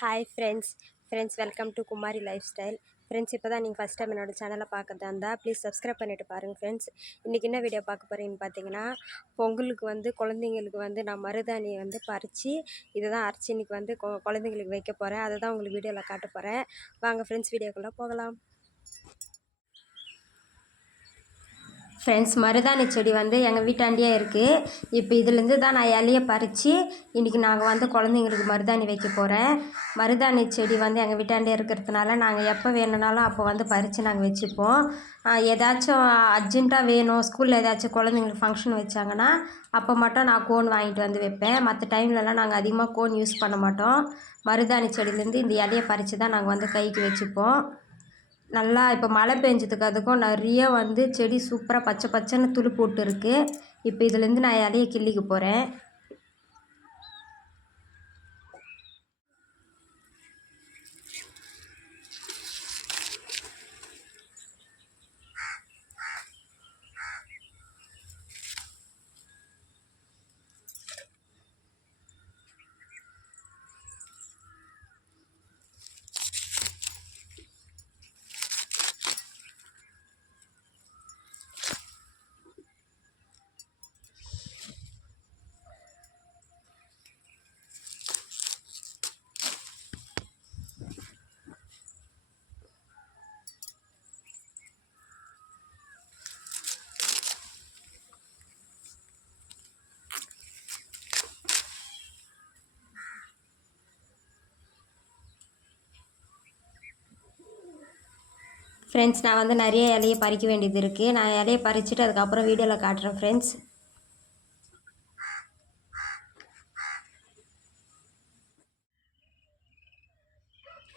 Hi friends welcome to Kumari life style. Friends, இப்போ தான் நீங்கள் ஃபஸ்ட் டைம் என்னோடய சேனலை பார்க்கறதா இருந்தால் ப்ளீஸ் சப்ஸ்கிரைப் பண்ணிவிட்டு பாருங்கள் ஃப்ரெண்ட்ஸ். இன்றைக்கி என்ன வீடியோ பார்க்க போகிறீங்கன்னு பார்த்தீங்கன்னா, பொங்கலுக்கு குழந்தைங்களுக்கு நான் மருதாணியை பறித்து இதை தான் அரைச்சி இன்றைக்கி குழந்தைங்களுக்கு வைக்க போகிறேன். அதை தான் உங்களுக்கு வீடியோவில் காட்ட போகிறேன். வாங்க ஃப்ரெண்ட்ஸ், வீடியோக்குள்ளே போகலாம். ஃப்ரெண்ட்ஸ், மருதாணி செடி எங்கள் வீட்டாண்டியே இருக்குது. இப்போ இதுலேருந்து தான் நான் இலையை பறித்து இன்றைக்கி நாங்கள் குழந்தைங்களுக்கு மருதாணி வைக்க போகிறேன். மருதாணி செடி எங்கள் வீட்டாண்டே இருக்கிறதுனால நாங்கள் எப்போ வேணும்னாலும் அப்போ பறித்து நாங்கள் வச்சுப்போம். ஏதாச்சும் அர்ஜெண்ட்டாக வேணும், ஸ்கூலில் ஏதாச்சும் குழந்தைங்களுக்கு ஃபங்க்ஷன் வச்சாங்கன்னா அப்போ மட்டும் நான் கோன் வாங்கிட்டு வைப்பேன். மற்ற டைம்லலாம் நாங்கள் அதிகமாக கோன் யூஸ் பண்ண மாட்டோம். மருதாணி செடியிலேருந்து இந்த இலையை பறித்து தான் நாங்கள் கைக்கு வச்சுப்போம். நல்லா இப்போ மழை பெஞ்சதுக்கு அதுக்கும் நிறைய செடி சூப்பராக பச்சை பச்சைன்னு துளுப்பு விட்டு இருக்குது. இப்போ இதுலேருந்து நான் இலையை கிள்ளிக்க போகிறேன். ஃப்ரெண்ட்ஸ், நான் நிறைய இலையை பறிக்க வேண்டியது இருக்குது. நான் இலையை பறிச்சுட்டு அதுக்கப்புறம் வீடியோவில் காட்டுறேன் ஃப்ரெண்ட்ஸ்.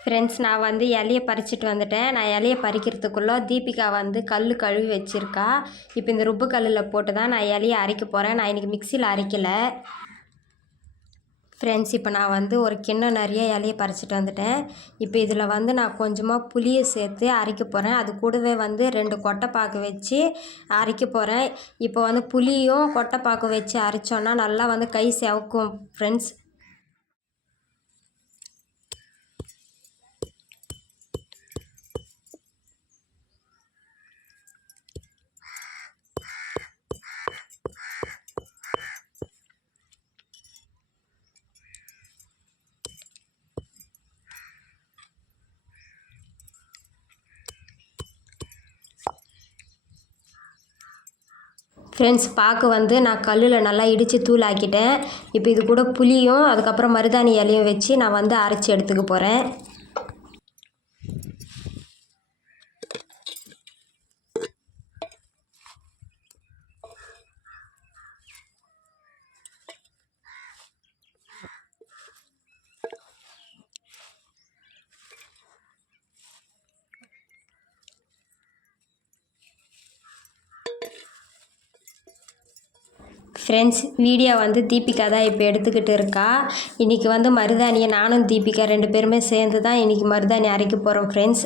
ஃப்ரெண்ட்ஸ், நான் இலையை பறிச்சுட்டு வந்துட்டேன். நான் இலையை பறிக்கிறதுக்குள்ளே தீபிகா கல் கழுவி வச்சுருக்கா. இப்போ இந்த ருப்பு கல்லில் போட்டு தான் நான் இலையை அரைக்க போகிறேன். நான் இன்றைக்கி மிக்சியில் அரைக்கலை. ஃப்ரெண்ட்ஸ், இப்போ நான் ஒரு கிண்ணம் நிறைய இலையை பறிச்சிட்டு வந்துட்டேன். இப்போ இதில் நான் கொஞ்சமாக புளியை சேர்த்து அரைக்க போகிறேன். அது கூடவே 2 கொட்டைப்பாக்கு வச்சு அரைக்க போகிறேன். இப்போ புளியும் கொட்டைப்பாக்கு வச்சு அரைச்சோன்னா நல்லா கை செவக்கும் ஃப்ரெண்ட்ஸ். ஃப்ரெண்ட்ஸ், பாக்கு நான் கல்லில் நல்லா இடித்து தூள் ஆக்கிட்டேன். இப்போ இது கூட புளியும் அதுக்கப்புறம் மருதாணி இலையும் வச்சு நான் அரைச்சி எடுத்துக்க போகிறேன். ஃப்ரெண்ட்ஸ், வீடியோ தீபிகா தான் இப்போ எடுத்துக்கிட்டு இருக்கா. இன்றைக்கி மருதாணியை நானும் தீபிகா 2 பேருமே சேர்ந்து தான் இன்றைக்கி மருதாணி அரைக்க போகிறோம் ஃப்ரெண்ட்ஸ்.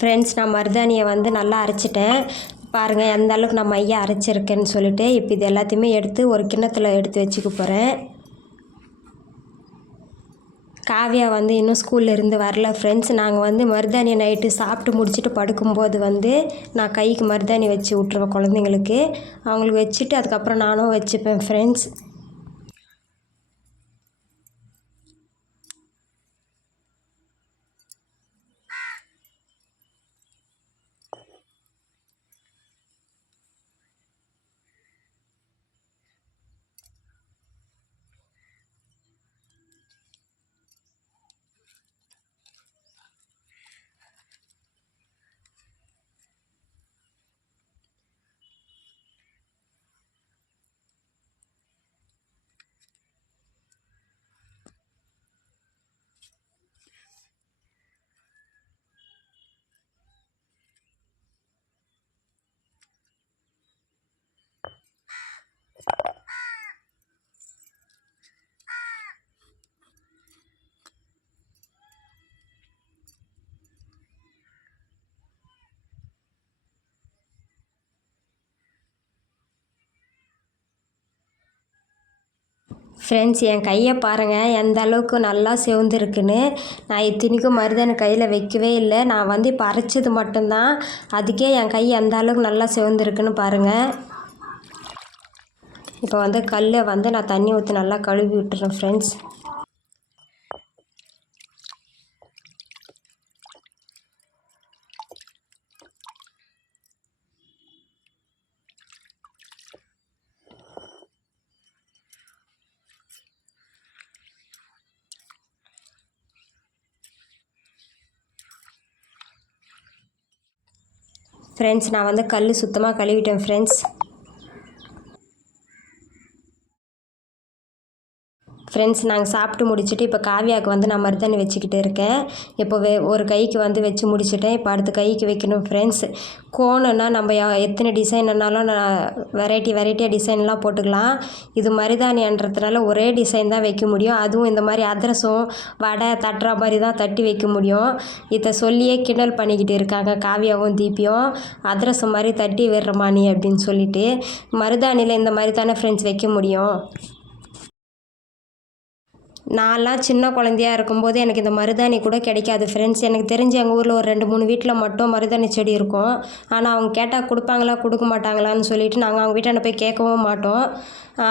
ஃப்ரெண்ட்ஸ், நான் மருதாணியை நல்லா அரைச்சிட்டேன். பாருங்கள் எந்த அளவுக்கு நான் மையாக அரைச்சிருக்கேன்னு சொல்லிட்டு. இப்போ இது எல்லாத்தையுமே எடுத்து ஒரு கிண்ணத்தில் எடுத்து வச்சுக்க போகிறேன். காவியா இன்னும் ஸ்கூலில் இருந்து வரல ஃப்ரெண்ட்ஸ். நாங்கள் மருதாணியை நைட்டு சாப்பிட்டு முடிச்சுட்டு படுக்கும்போது நான் கைக்கு மருதாணி வச்சு விட்ருவேன் குழந்தைங்களுக்கு. அவங்களுக்கு வச்சுட்டு அதுக்கப்புறம் நானும் வச்சுப்பேன் ஃப்ரெண்ட்ஸ். ஃப்ரெண்ட்ஸ், என் கையை பாருங்கள் எந்த அளவுக்கு நல்லா சிவந்துருக்குன்னு. நான் இத்தனைக்கும் மருதாணி கையில் வைக்கவே இல்லை. நான் வந்து இப்போ அரைச்சது மட்டும்தான். அதுக்கே என் கை எந்த அளவுக்கு நல்லா சிவந்துருக்குன்னு பாருங்கள். இப்போ வந்து கல்லை வந்து நான் தண்ணி ஊற்றி நல்லா கழுவி விட்டுறேன் ஃப்ரெண்ட்ஸ். ஃப்ரெண்ட்ஸ், நான் வந்து கல் சுத்தமாக கழுவிட்டேன் ஃப்ரெண்ட்ஸ். ஃப்ரெண்ட்ஸ், நாங்கள் சாப்பிட்டு முடிச்சுட்டு இப்போ காவியாவுக்கு வந்து நான் மருதாணி வச்சுக்கிட்டு இருக்கேன். இப்போ ஒரு கைக்கு வந்து வச்சு முடிச்சுட்டேன். இப்போ அடுத்த கைக்கு வைக்கணும் ஃப்ரெண்ட்ஸ். கோணுன்னா நம்ம எத்தனை டிசைன்னாலும் நான் வெரைட்டியாக டிசைன்லாம் போட்டுக்கலாம். இது மருதாணின்றதுனால ஒரே டிசைன் தான் வைக்க முடியும். அதுவும் இந்த மாதிரி அதிரசம் வடை தட்டுற மாதிரி தான் தட்டி வைக்க முடியும். இதை சொல்லியே கிண்டல் பண்ணிக்கிட்டு இருக்காங்க காவியாவும் தீபியும். அதிரசம் மாதிரி தட்டி விடுறமா நீ அப்படின்னு சொல்லிட்டு. மருதாணியில் இந்த மாதிரி தானே ஃப்ரெண்ட்ஸ் வைக்க முடியும். நான்லாம் சின்ன குழந்தையா இருக்கும்போது எனக்கு இந்த மருதாணி கூட கிடைக்காது ஃப்ரெண்ட்ஸ். எனக்கு தெரிஞ்சு எங்கள் ஊரில் ஒரு 2-3 வீட்டில் மட்டும் மருதாணி செடி இருக்கும். ஆனால் அவங்க கேட்டால் கொடுப்பாங்களா கொடுக்க மாட்டாங்களான்னு சொல்லிட்டு நாங்கள் அவங்க வீட்டாண்ட போய் கேட்கவும் மாட்டோம்.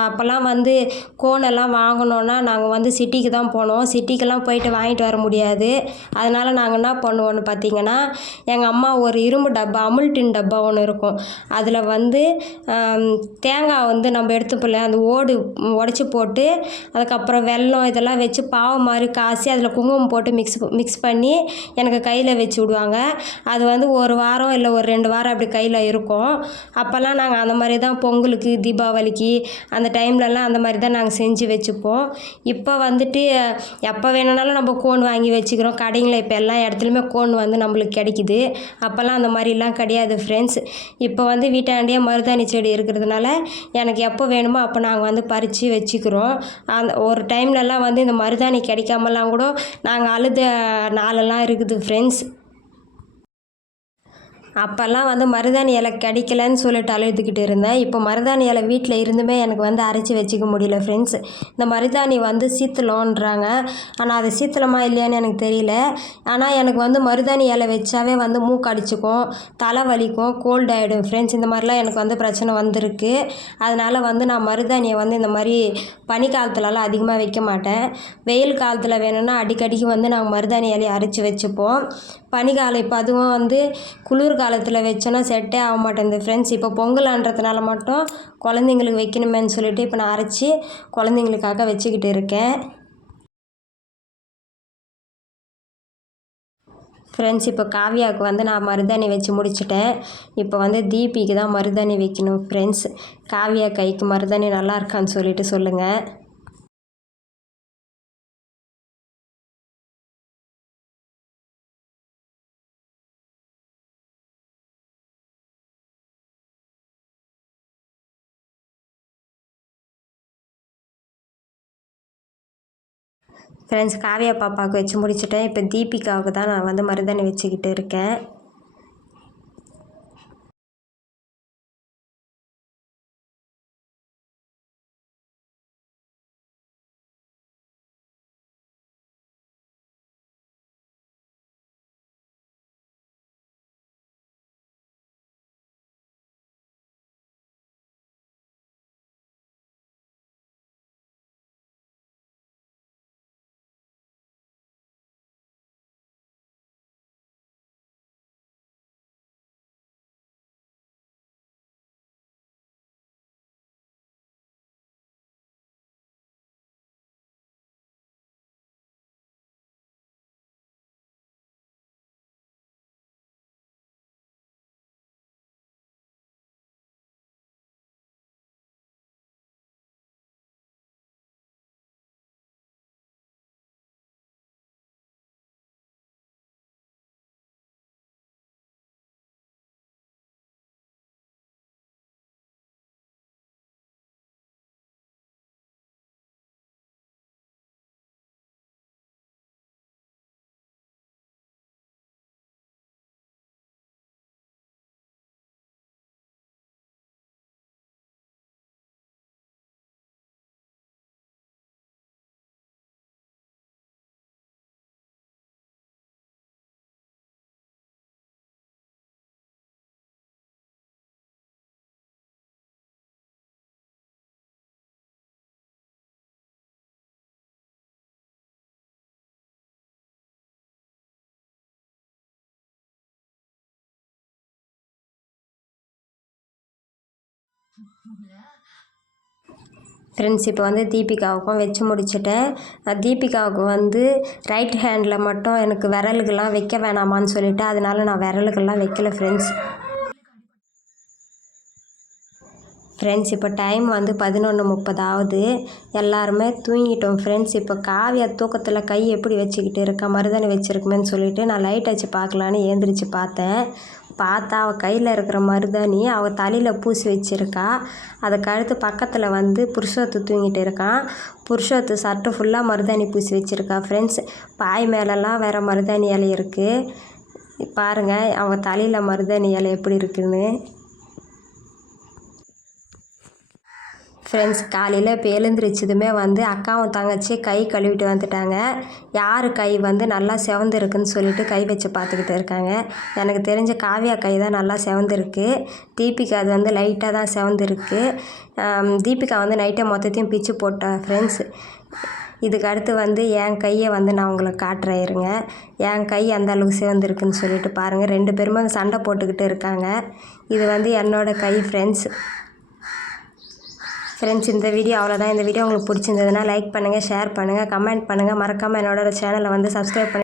அப்போல்லாம் வந்து கோனெல்லாம் வாங்கணுன்னா நாங்கள் வந்து சிட்டிக்கு தான் போனோம். சிட்டிக்கெல்லாம் போயிட்டு வாங்கிட்டு வர முடியாது. அதனால் நாங்கள் என்ன பண்ணுவோன்னு பார்த்தீங்கன்னா, எங்கள் அம்மா ஒரு இரும்பு டப்பா அமுல் டின் டப்பா ஒன்று இருக்கும். அதில் வந்து தேங்காய் வந்து நம்ம எடுத்துப்போம்ல அந்த ஓடு உடச்சி போட்டு அதுக்கப்புறம் வெல்லம் இதெல்லாம் வச்சு பாவு மாதிரி காய்ச்சி அதில் குங்குமம் போட்டு மிக்ஸ் பண்ணி எனக்கு கையில் வச்சு விடுவாங்க. அது வந்து ஒரு வாரம் இல்லை ஒரு 2 வாரம் அப்படி கையில் இருக்கும். அப்போல்லாம் நாங்கள் அந்த மாதிரி தான் பொங்கலுக்கு தீபாவளிக்கு அந்த டைம்லலாம் அந்த மாதிரி தான் நாங்கள் செஞ்சு வச்சுப்போம். இப்போ வந்துட்டு எப்போ வேணும்னாலும் நம்ம கோன் வாங்கி வச்சுக்கிறோம். கடைங்களில் இப்போ எல்லா இடத்துலையுமே கோன் வந்து நம்மளுக்கு கிடைக்கிது. அப்போல்லாம் அந்த மாதிரிலாம் கிடையாது ஃப்ரெண்ட்ஸ். இப்போ வந்து வீட்டாண்டியே மருதாணி செடி இருக்கிறதுனால எனக்கு எப்போ வேணுமோ அப்போ நாங்கள் வந்து பறித்து வச்சுக்கிறோம். அந்த ஒரு டைம்லலாம் வந்து இந்த மருதாணி கிடைக்காமலாம் கூட நாங்கள் அழுத நாளெல்லாம் இருக்குது ஃப்ரெண்ட்ஸ். அப்போல்லாம் வந்து மருதாணி இலை கிடைக்கலன்னு சொல்லிட்டு அழுதுகிட்டு இருந்தேன். இப்போ மருதாணி இலை வீட்டில் இருந்துமே எனக்கு வந்து அரைச்சி வச்சுக்க முடியல ஃப்ரெண்ட்ஸ். இந்த மருதாணி வந்து சீத்தலன்றாங்க. ஆனால் அது சீத்தலமா இல்லையான்னு எனக்கு தெரியல. ஆனால் எனக்கு வந்து மருதாணி இலை வச்சாவே வந்து மூக்கு அடிச்சுக்கும், தலை வலிக்கும், கோல்டு ஆகிடும் ஃப்ரெண்ட்ஸ். இந்த மாதிரிலாம் எனக்கு வந்து பிரச்சனை வந்திருக்கு. அதனால் வந்து நான் மருதாணியை வந்து இந்த மாதிரி பனிக்காலத்துலலாம் அதிகமாக வைக்க மாட்டேன். வெயில் காலத்தில் வேணும்னா அடிக்கடிக்கு வந்து நாங்கள் மருதாணி இலையை அரைச்சி வச்சுப்போம். பனிக்காலம் இப்போ அதுவும் வந்து குளிர் காலத்தில் வச்சோன்னா செட்டே ஆக மாட்டேங்குது ஃப்ரெண்ட்ஸ். இப்போ பொங்கலான்றதுனால மட்டும் குழந்தைங்களுக்கு வைக்கணுமேன்னு சொல்லிட்டு இப்போ நான் அரைச்சி குழந்தைங்களுக்காக வச்சுக்கிட்டு இருக்கேன் ஃப்ரெண்ட்ஸ். இப்போ காவியாவுக்கு வந்து நான் மருதாணி வச்சு முடிச்சிட்டேன். இப்போ வந்து தீபிக்கு தான் மருதாணி வைக்கணும் ஃப்ரெண்ட்ஸ். காவியா கைக்கு மருதாணி நல்லா இருக்கான்னு சொல்லிட்டு சொல்லுங்கள். ஃப்ரெண்ட்ஸ், காவியா பாப்பாவுக்கு வச்சு முடிச்சிட்டேன். இப்போ தீபிகாவுக்கு தான் நான் வந்து மருதாணி வச்சுக்கிட்டு இருக்கேன். ஃப்ரெண்ட்ஸ் இப்போ வந்து தீபிகாவுக்கும் வச்சு முடிச்சுட்டேன். தீபிகாவுக்கு வந்து ரைட் ஹேண்டில் மட்டும் எனக்கு விரலுக்கெல்லாம் வைக்க வேணாமான்னு சொல்லிவிட்டு அதனால நான் விரலுக்கெல்லாம் வைக்கல ஃப்ரெண்ட்ஸ். இப்போ டைம் வந்து 11:30 ஆகுது. எல்லாருமே தூங்கிட்டோம் ஃப்ரெண்ட்ஸ். இப்போ காவியா தூக்கத்தில் கை எப்படி வச்சுக்கிட்டு இருக்கா, மருதாணி வச்சுருக்குமேன்னு சொல்லிவிட்டு நான் லைட் வச்சு பார்க்கலான்னு ஏந்திரிச்சு பார்த்தேன். பார்த்தா அவள் கையில் இருக்கிற மருதாணி அவள் தலையில் பூசி வச்சுருக்கா. அதுக்கு அடுத்து பக்கத்தில் வந்து புருஷோத்து தூங்கிட்டு இருக்கான். புருஷோத்து சர்ட்டு ஃபுல்லாக மருதாணி பூசி வச்சுருக்கா ஃப்ரெண்ட்ஸ். பாய் மேலெல்லாம் வேறு மருதாணி இலை இருக்குது. பாருங்கள் அவள் தலையில் மருதாணி இலை எப்படி இருக்குன்னு. ஃப்ரெண்ட்ஸ் காலையில் இப்போ எழுந்திரிச்சதுமே வந்து அக்காவும் தங்கச்சி கை கழுவிட்டு வந்துட்டாங்க. யார் கை வந்து நல்லா செவந்திருக்குன்னு சொல்லிட்டு கை வச்சு பார்த்துக்கிட்டு இருக்காங்க. எனக்கு தெரிஞ்ச காவியா கை தான் நல்லா செவந்திருக்கு. தீபிகா அது வந்து லைட்டாக தான் செவந்திருக்கு. தீபிகா வந்து நைட்டை மொத்தத்தையும் பிச்சு போட்டா ஃப்ரெண்ட்ஸ். இதுக்கு அடுத்து வந்து என் கையை வந்து நான் உங்களுக்கு காட்டுறேன் இருங்க. என் கை அந்த அளவுக்கு சிவந்திருக்குன்னு சொல்லிட்டு பாருங்கள். 2 பேருமே சண்டை போட்டுக்கிட்டு இருக்காங்க. இது வந்து என்னோடய கை ஃப்ரெண்ட்ஸ். இந்த வீடியோ அவ்வளோதான். இந்த வீடியோ உங்களுக்கு பிடிச்சிருந்ததுன்னா லைக் பண்ணுங்கள், ஷேர் பண்ணுங்கள், கமெண்ட் பண்ணுங்கள். மறக்காமல் என்னோட சேனலை வந்து சப்ஸ்கிரைப் பண்ணி